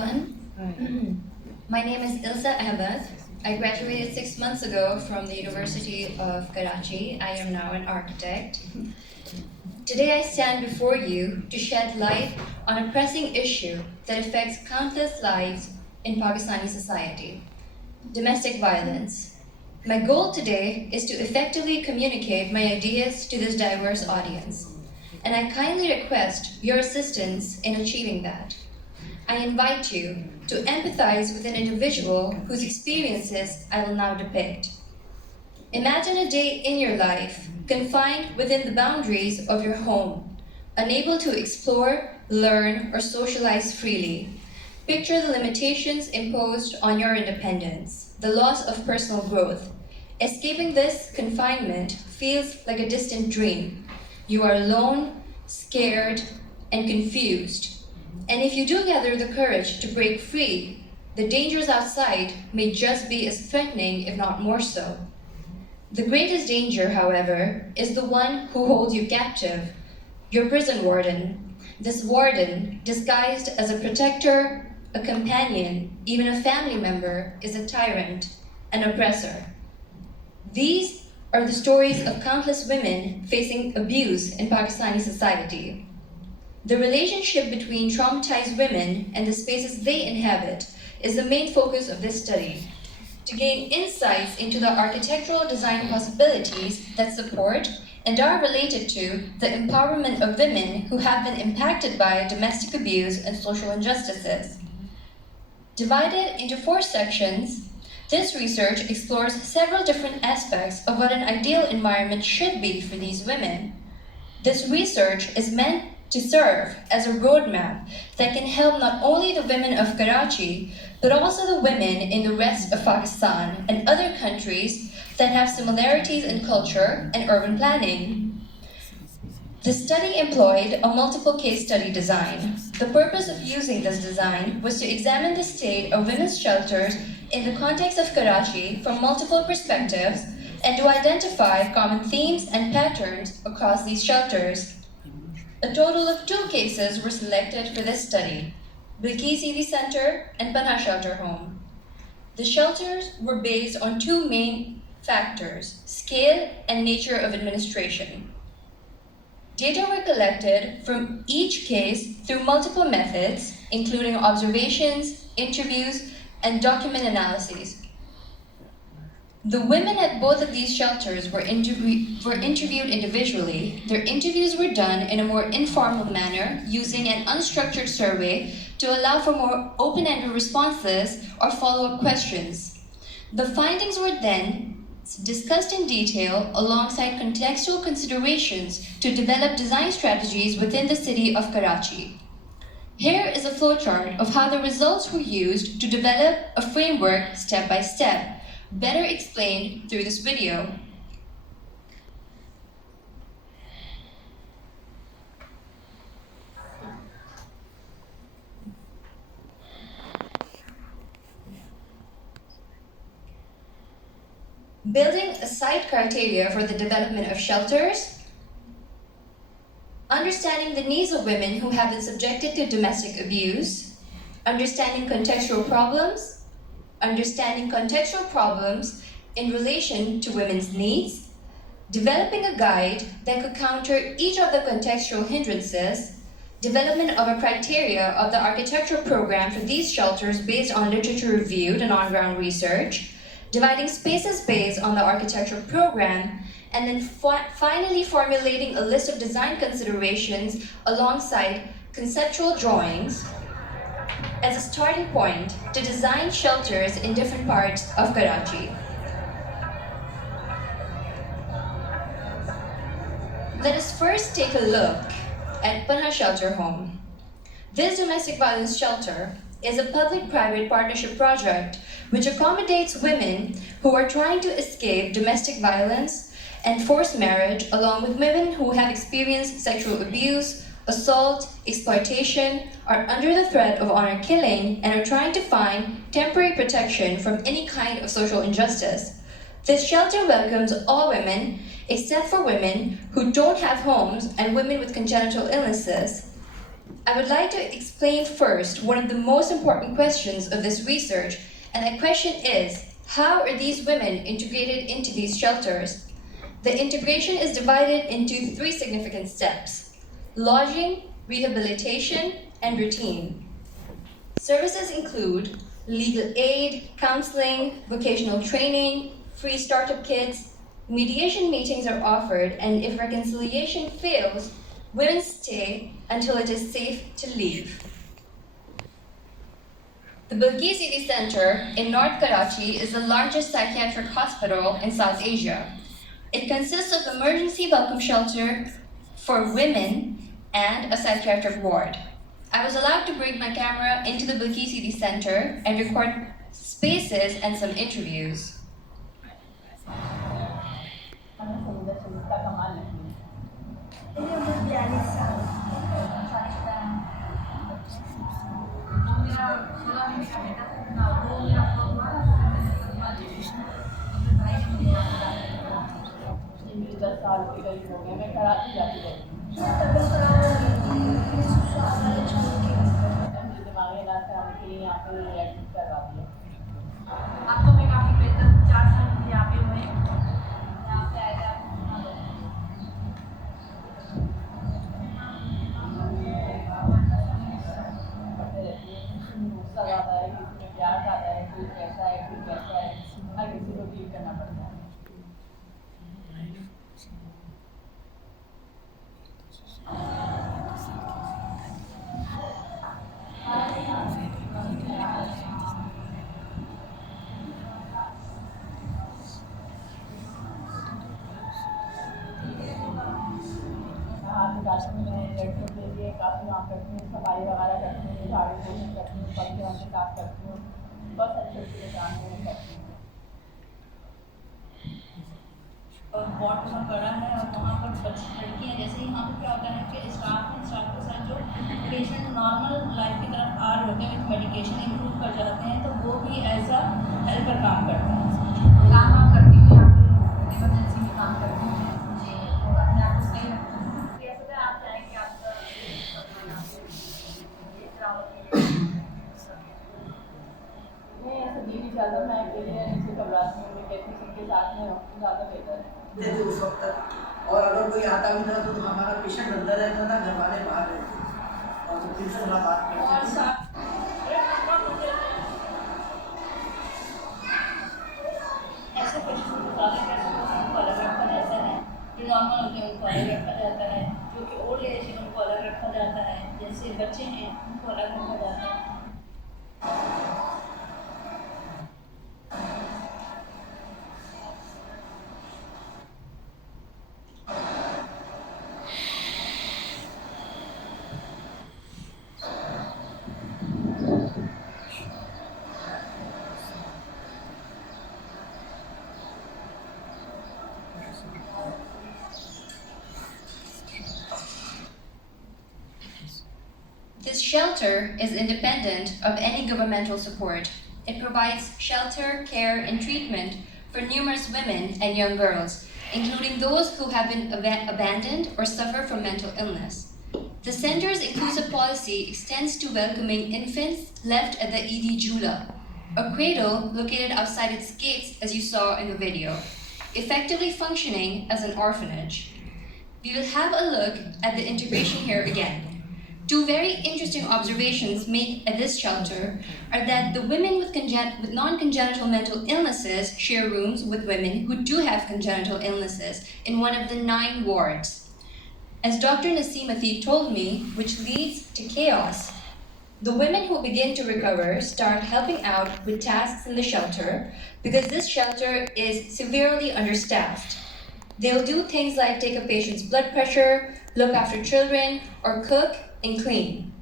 everyone. My name is Ilsa Ahmed. I graduated 6 months ago from the University of Karachi. I am now an architect. Today I stand before you to shed light on a pressing issue that affects countless lives in Pakistani society: domestic violence. My goal today is to effectively communicate my ideas to this diverse audience, and I kindly request your assistance in achieving that. I invite you to empathize with an individual whose experiences I will now depict. Imagine a day in your life confined within the boundaries of your home, unable to explore, learn, or socialize freely. Picture the limitations imposed on your independence, the loss of personal growth. Escaping this confinement feels like a distant dream. You are alone, scared, and confused. And if you do gather the courage to break free, the dangers outside may just be as threatening, if not more so. The greatest danger, however, is the one who holds you captive, your prison warden. This warden, disguised as a protector, a companion, even a family member, is a tyrant, an oppressor. These are the stories of countless women facing abuse in Pakistani society. The relationship between traumatized women and the spaces they inhabit is the main focus of this study. To gain insights into the architectural design possibilities that support and are related to the empowerment of women who have been impacted by domestic abuse and social injustices. Divided into 4 sections, this research explores several different aspects of what an ideal environment should be for these women. This research is meant to serve as a roadmap that can help not only the women of Karachi, but also the women in the rest of Pakistan and other countries that have similarities in culture and urban planning. The study employed a multiple case study design. The purpose of using this design was to examine the state of women's shelters in the context of Karachi from multiple perspectives and to identify common themes and patterns across these shelters. A total of 2 cases were selected for this study: Bilkis EV Center and Panha Shelter Home. The shelters were based on 2 main factors: scale and nature of administration. Data were collected from each case through multiple methods, including observations, interviews, and document analyses. The women at both of these shelters were interviewed individually. Their interviews were done in a more informal manner, using an unstructured survey to allow for more open-ended responses or follow-up questions. The findings were then discussed in detail alongside contextual considerations to develop design strategies within the city of Karachi. Here is a flowchart of how the results were used to develop a framework step by step, better explained through this video. Building a site criteria for the development of shelters. Understanding the needs of women who have been subjected to domestic abuse. Understanding contextual problems. Understanding contextual problems in relation to women's needs. Developing a guide that could counter each of the contextual hindrances. Development of a criteria of the architectural program for these shelters based on literature reviewed and on-ground research. Dividing spaces based on the architectural program, and then finally formulating a list of design considerations alongside conceptual drawings as a starting point to design shelters in different parts of Karachi. Let us first take a look at Panha Shelter Home. This domestic violence shelter is a public-private partnership project which accommodates women who are trying to escape domestic violence and forced marriage, along with women who have experienced sexual abuse, assault, exploitation, are under the threat of honor killing, and are trying to find temporary protection from any kind of social injustice. This shelter welcomes all women, except for women who don't have homes and women with congenital illnesses. I would like to explain first one of the most important questions of this research, and that question is, how are these women integrated into these shelters? The integration is divided into 3 significant steps: lodging, rehabilitation, and routine. Services include legal aid, counseling, vocational training, free startup kits. Mediation meetings are offered, and if reconciliation fails, women stay until it is safe to leave. The Bilqis Center in North Karachi is the largest psychiatric hospital in South Asia. It consists of emergency welcome shelter for women and a psychiatric ward. I was allowed to bring my camera into the Bilqis Center and record spaces and some interviews. और ward में बड़ा है और वहाँ पर लड़कियाँ जैसे यहाँ पर क्या होता है कि स्टाफ के साथ जो पेशेंट नॉर्मल लाइफ की तरफ आ रहे होते हैं, मेडिकेशन इम्प्रूव कर जाते हैं, तो वो भी एज अ हेल्पर काम करता है। काम आप करती हूँ यहाँ पे इमरजेंसी में काम करती हूँ जी, और अपने आप को सही रखती हूँ। कैसे आप चाहेंगे आपका मैं ऐसे भी नहीं चाहता, मैं अकेले नीचे घबराती हूँ, मैं कहती हूँ सबके साथ में रहूँ ज़्यादा बेहतर है। देते उस वक्त तक, और अगर कोई आता भी था तो हमारा पेशेंट अंदर रहता था, घर वाले बाहर रहते और तो फिर से मुलाकात करते। ऐसे पेशेंट को ज़्यादा कैसे उनको अलग रखा जाता है, जो नॉर्मल होते हैं उनको अलग रखा जाता है, जो कि ओल्ड एज है उनको अलग रखा जाता है, जैसे बच्चे हैं उनको अलग रखा जाता है। This shelter is independent of any governmental support. It provides shelter, care, and treatment for numerous women and young girls, including those who have been abandoned or suffer from mental illness. The center's inclusive policy extends to welcoming infants left at the Eidi Jula, a cradle located outside its gates as you saw in the video, effectively functioning as an orphanage. We will have a look at the integration here again. 2 very interesting observations made at this shelter are that the women with non-congenital mental illnesses share rooms with women who do have congenital illnesses in one of the 9 wards. As Dr. Naseem Ateek told me, which leads to chaos. The women who begin to recover start helping out with tasks in the shelter because this shelter is severely understaffed. They'll do things like take a patient's blood pressure, look after children, or cook and clean.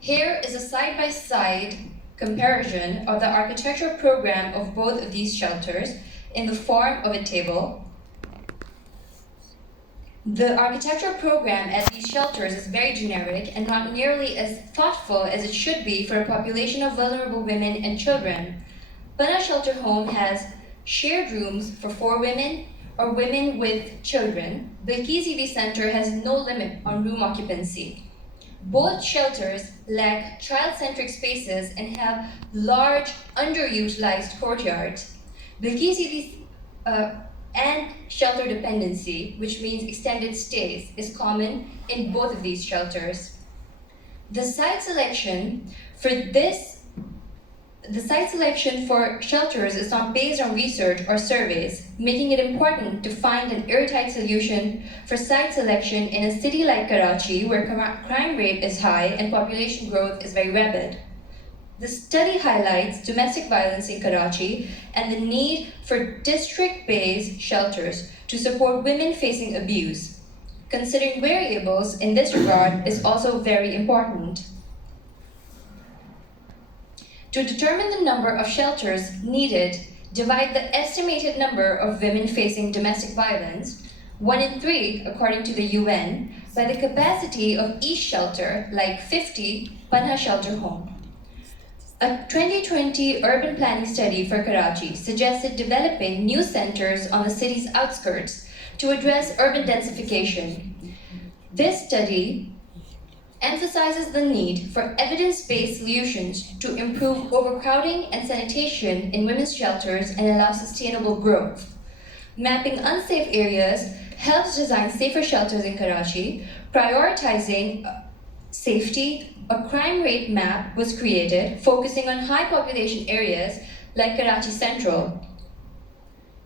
Here is a side-by-side comparison of the architecture program of both of these shelters in the form of a table. The architecture program at these shelters is very generic and not nearly as thoughtful as it should be for a population of vulnerable women and children. Bana Shelter Home has shared rooms for 4 women or women with children. The Bilqis Center has no limit on room occupancy. Both shelters lack child-centric spaces and have large, underutilized courtyards. And shelter dependency, which means extended stays, is common in both of these shelters. The site selection for shelters is not based on research or surveys, making it important to find an airtight solution for site selection in a city like Karachi, where crime rate is high and population growth is very rapid. The study highlights domestic violence in Karachi and the need for district-based shelters to support women facing abuse. Considering variables in this regard is also very important. To determine the number of shelters needed, divide the estimated number of women facing domestic violence, 1 in 3 according to the UN, by the capacity of each shelter, like 50 Panha shelter home. A 2020 urban planning study for Karachi suggested developing new centers on the city's outskirts to address urban densification. This study emphasizes the need for evidence-based solutions to improve overcrowding and sanitation in women's shelters and allow sustainable growth. Mapping unsafe areas helps design safer shelters in Karachi. Prioritizing safety, a crime rate map was created focusing on high population areas like Karachi Central.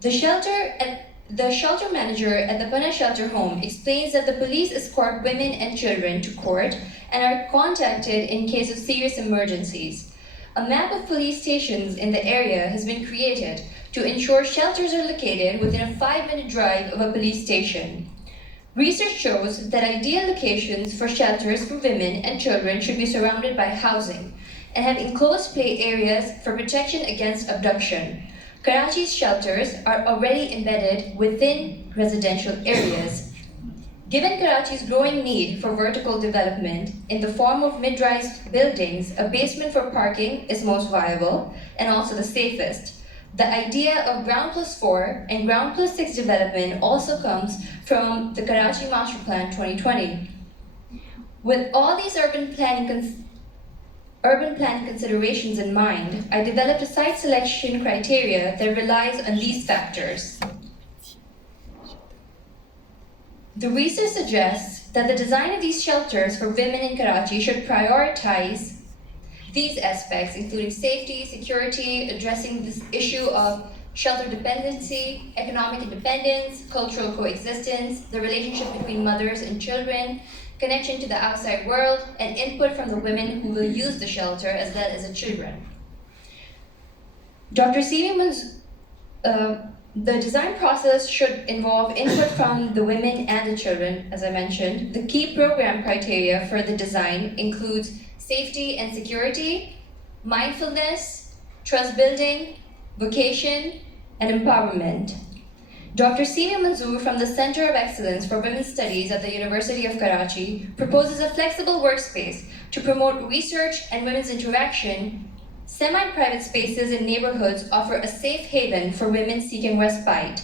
The shelter manager at the Panha shelter home explains that the police escort women and children to court and are contacted in case of serious emergencies. A map of police stations in the area has been created to ensure shelters are located within a 5-minute drive of a police station. Research shows that ideal locations for shelters for women and children should be surrounded by housing and have enclosed play areas for protection against abduction. Karachi's shelters are already embedded within residential areas. Given Karachi's growing need for vertical development in the form of mid-rise buildings, a basement for parking is most viable and also the safest. The idea of ground plus 4 and ground plus 6 development also comes from the Karachi Master Plan 2020. With all these urban planning considerations in mind, I developed a site selection criteria that relies on these factors. The research suggests that the design of these shelters for women in Karachi should prioritize these aspects, including safety, security, addressing this issue of shelter dependency, economic independence, cultural coexistence, the relationship between mothers and children, connection to the outside world, and input from the women who will use the shelter as well as the children. The design process should involve input from the women and the children, as I mentioned. The key program criteria for the design includes safety and security, mindfulness, trust building, vocation, and empowerment. Dr. Sina Manzoor from the Center of Excellence for Women's Studies at the University of Karachi proposes a flexible workspace to promote research and women's interaction. Semi-private spaces in neighborhoods offer a safe haven for women seeking respite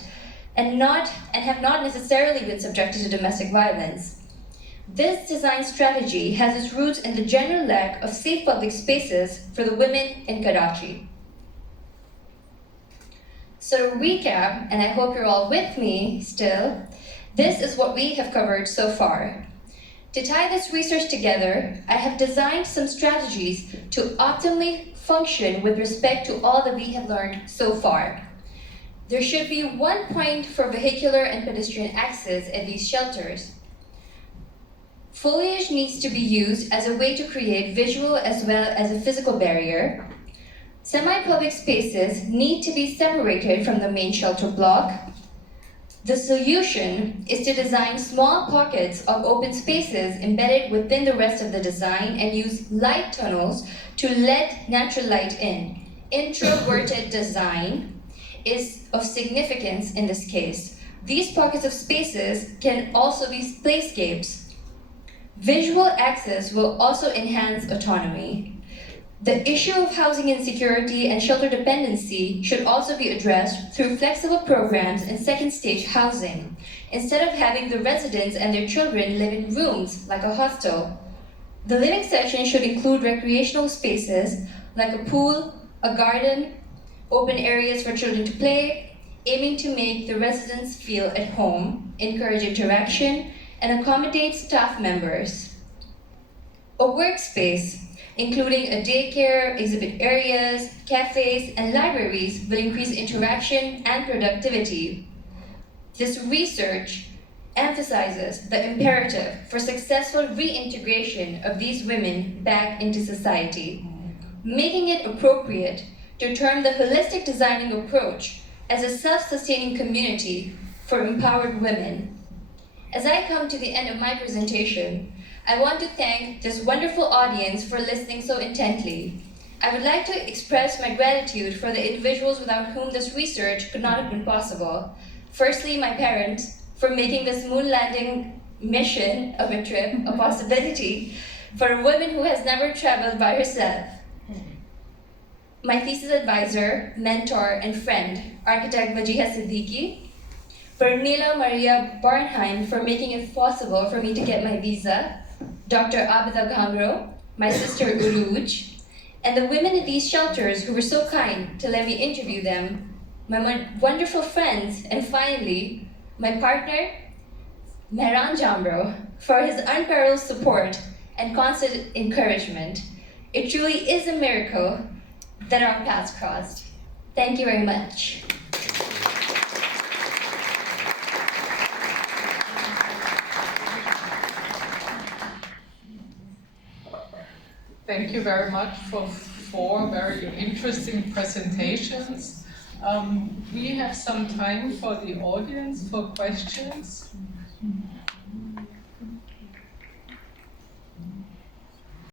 and have not necessarily been subjected to domestic violence. This design strategy has its roots in the general lack of safe public spaces for the women in Karachi. So to recap, and I hope you're all with me still, this is what we have covered so far. To tie this research together, I have designed some strategies to optimally function with respect to all that we have learned so far. There should be one point for vehicular and pedestrian access at these shelters. Foliage needs to be used as a way to create visual as well as a physical barrier. Semi-public spaces need to be separated from the main shelter block. The solution is to design small pockets of open spaces embedded within the rest of the design and use light tunnels to let natural light in. Introverted design is of significance in this case. These pockets of spaces can also be playscapes. Visual access will also enhance autonomy. The issue of housing insecurity and shelter dependency should also be addressed through flexible programs in second-stage housing, instead of having the residents and their children live in rooms like a hostel. The living section should include recreational spaces like a pool, a garden, open areas for children to play, aiming to make the residents feel at home, encourage interaction, and accommodate staff members. A workspace, including a daycare, exhibit areas, cafes, and libraries, will increase interaction and productivity. This research emphasizes the imperative for successful reintegration of these women back into society, making it appropriate to term the holistic designing approach as a self-sustaining community for empowered women. As I come to the end of my presentation, I want to thank this wonderful audience for listening so intently. I would like to express my gratitude for the individuals without whom this research could not have been possible. Firstly, my parents, for making this moon landing mission of a trip a possibility for a woman who has never traveled by herself. My thesis advisor, mentor, and friend, architect Wajiha Siddiqui. For Neela Maria Barnheim for making it possible for me to get my visa. Dr. Abida Ghamro, my sister Uruj, and the women in these shelters who were so kind to let me interview them, my wonderful friends, and finally, my partner, Mehran Jamro, for his unparalleled support and constant encouragement. It truly is a miracle that our paths crossed. Thank you very much. Thank you very much for 4 very interesting presentations. We have some time for the audience for questions.